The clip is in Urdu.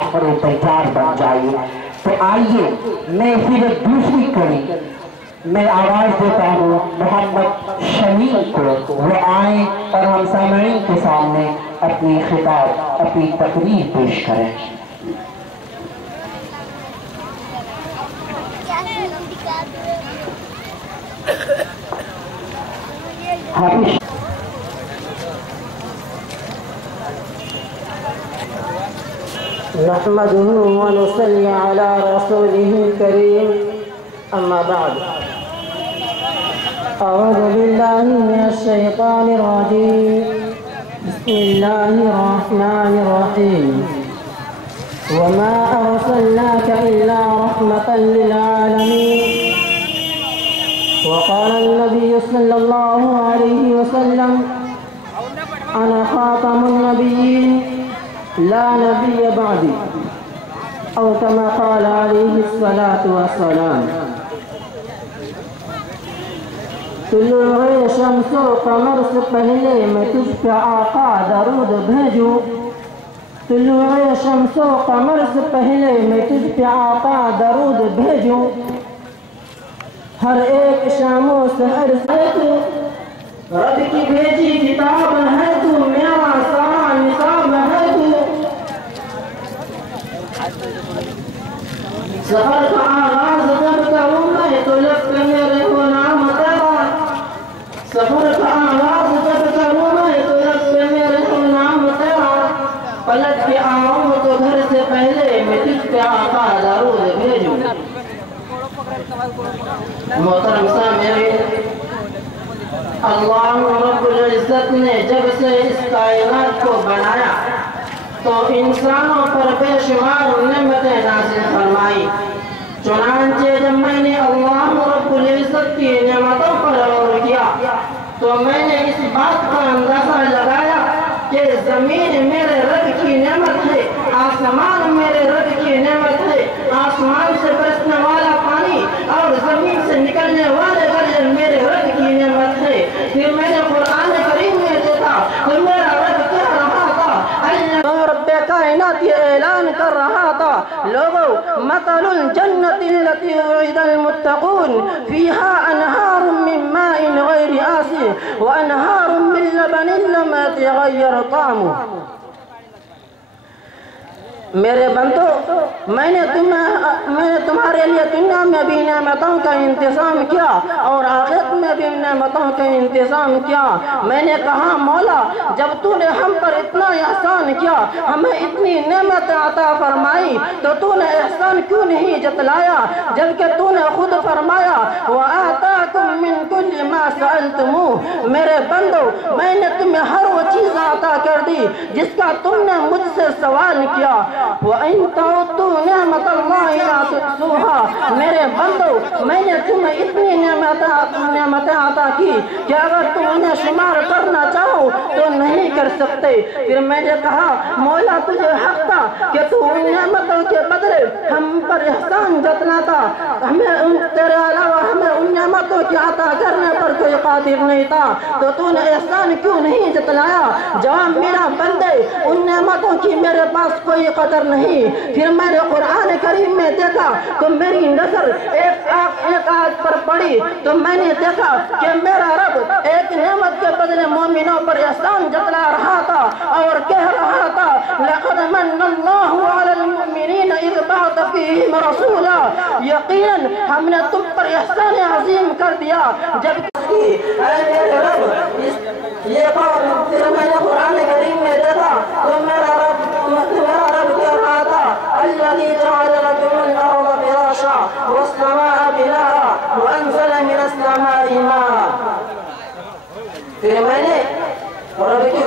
پر تیار بن جائیے۔ تو آئیے میں پھر دوسری کڑی میں آواز دیتا ہوں محمد شمیع کو، وہ آئیں اور ہم سامعین کے سامنے اپنی خطاب اپنی تقریر پیش کریں۔ نحمده ونصلي على رسوله الكريم أما بعد أعوذ بالله من الشيطان الرجيم بسم الله الرحمن الرحيم وما أرسلناك إلا رحمة للعالمين وقال النبي صلى الله عليه وسلم أنا خاتم النبيين لا نبي بعدي أو كما قال عليه الصلاة والسلام۔ طلوع شمس و قمر سے پہلے میں تجھ پہ آقا درود بھیجوں، طلوع شمس و قمر سے پہلے میں تجھ پہ آقا درود بھیجوں، ہر ایک شام و سحر سے تو رب کی بھیجی کتاب ہے، تو میرا سارا نصاب ہے، سفر کا آغاز جب کروں میں تو لب پہ میرے ہو نام تیرا، سفر کا آغاز جب کروں میں تو لب پہ میرے ہو نام تیرا، پلٹ کے آؤں تو گھر سے پہلے میں تجھ پہ آقا درود بھیجوں۔ محترم سامعین، اللہ رب العزت نے جب سے اس کائنات کو بنایا تو انسانوں پر بے شمار نعمتیں نازل فرمائی، چنانچہ جب میں نے اللہ رب العزت کی نعمتوں پر غور کیا تو میں نے اس بات کا اندازہ لگایا کہ زمین میرے رب کی نعمت ہے، آسمان میرے رب کی نعمت ہے، آسمان سے برسنے والا پانی اور زمین سے نکلنے والے غلے میرے رب کی نعمت ہے۔ پھر میں نے قرآن کریم میں دیکھا تو میرا رب کہہ رہا تھا، رب کائنات یہ اعلان کر رہا تھا، لوگو مثل الجنت التي وعد المتقون فيها انہار من ماء غیر آسن وانہار من لبن لم يتغیر طعمه۔ میرے بندو، میں نے تمہارے لیے دنیا میں بھی نعمتوں کا انتظام کیا اور آخرت میں بھی نعمتوں کا انتظام کیا۔ میں نے کہا مولا، جب تو نے ہم پر اتنا احسان کیا، ہمیں اتنی نعمت عطا فرمائی، تو تو نے احسان کیوں نہیں جتلایا، جبکہ تو نے خود فرمایا وَآتَاكُم مِّن كُلِّ مَا سَأَلْتُمُوهُ۔ میرے بندو، میں نے تمہیں ہر وہ چیز عطا کر دی جس کا تم نے مجھ سے سوال کیا۔ وَإِن تَعُدُّوا نِعْمَتَ اللَّهِ لَا تُحْصُوهَا۔ میرے بندو، میں نے تمہیں اتنی نعمتیں عطا کی کہ اگر تم انہیں شمار کرنا چاہو تو نہیں کر سکتے۔ پھر میں نے کہا مولا، تجھے حق تھا کہ تو ان نعمتوں کے بدلے ہم پر احسان جتلاتا، تیرے علاوہ ہمیں ان نعمتوں کی عطا کرنے پر کوئی قادر نہیں تھا، تو تو نے احسان کیوں نہیں جتلایا؟ جواب، میرا بندے، ان نعمتوں کی میرے پاس کوئی قدر نہیں۔ پھر میں نے قرآن کریم میں دیکھا تو میری نظر ایک آیت پر پڑی تو میں نے دیکھا کہ میرا رب ایک نعمت کے بدلے مومنوں پر احسان جتلا رہا تھا اور کہہ رہا تھا لَقَدْ مَنَّ اللَّهُ عَلَى الْمُؤْمِنِينَ إِذْ بَعَثَ فِيهِمْ رَسُولًا۔ یقیناً ہم نے تم پر احسان عظیم کر دیا جب میرے رب یہ بات پھر میں نے قرآن کریم میں دیکھا تو میرا رب کہہ رہا تھا الذي جعل لكم الأرض فراشا والسماء بناء وأنزل من السماء ماء۔ پھر میں نے رب کی